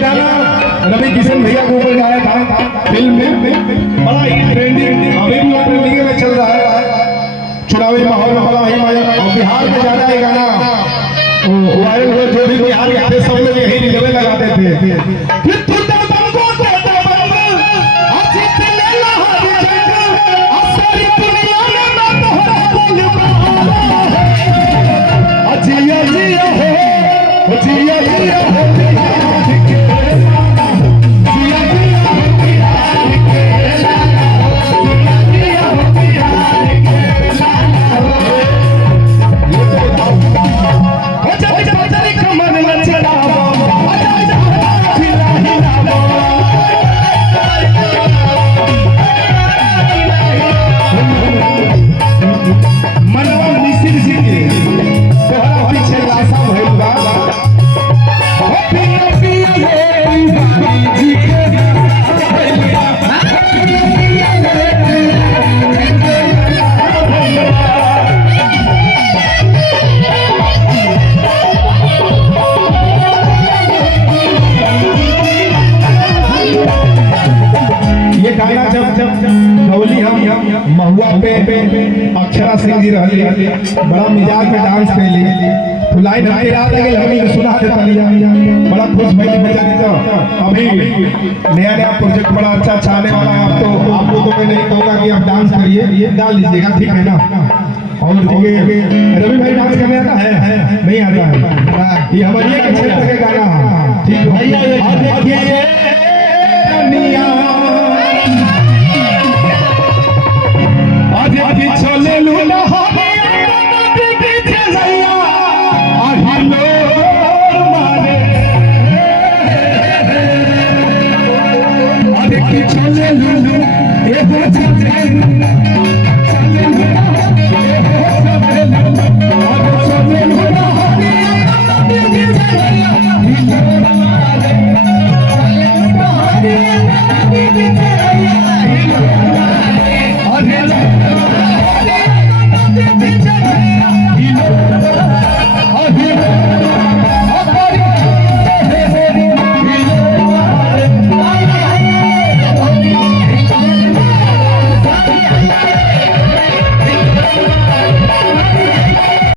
गाना रवि किशन भैया के ऊपर गाया था फिल्म में, बड़ा ही ट्रेंडिंग अभी भी ट्रेंडिंग में चल रहा है, चुनावी माहौल में बड़ा ही मजा। और बिहार में ज्यादा ये गाना वायरल हो, जो भी बिहार के थे सब लोग यही रिलेवे लगाते थे। महुआ पे अक्षरा सिंह जी रहली, बड़ा मिजाज में डांस कैली, तो लाइन हमें याद लगे हमें सुना देता लिया, बड़ा खुश भइली बच्चा। तो अभी नया नया प्रोजेक्ट बड़ा अच्छा अच्छा आने वाला है। आप तो आपको तो मैं नहीं कहूँगा कि आप डांस करिए, ये डाल लीजिएगा, ठीक है ना। और रवि भाई डांस करने आता है नहीं आता है, ये हमारे क्षेत्र का गाना है।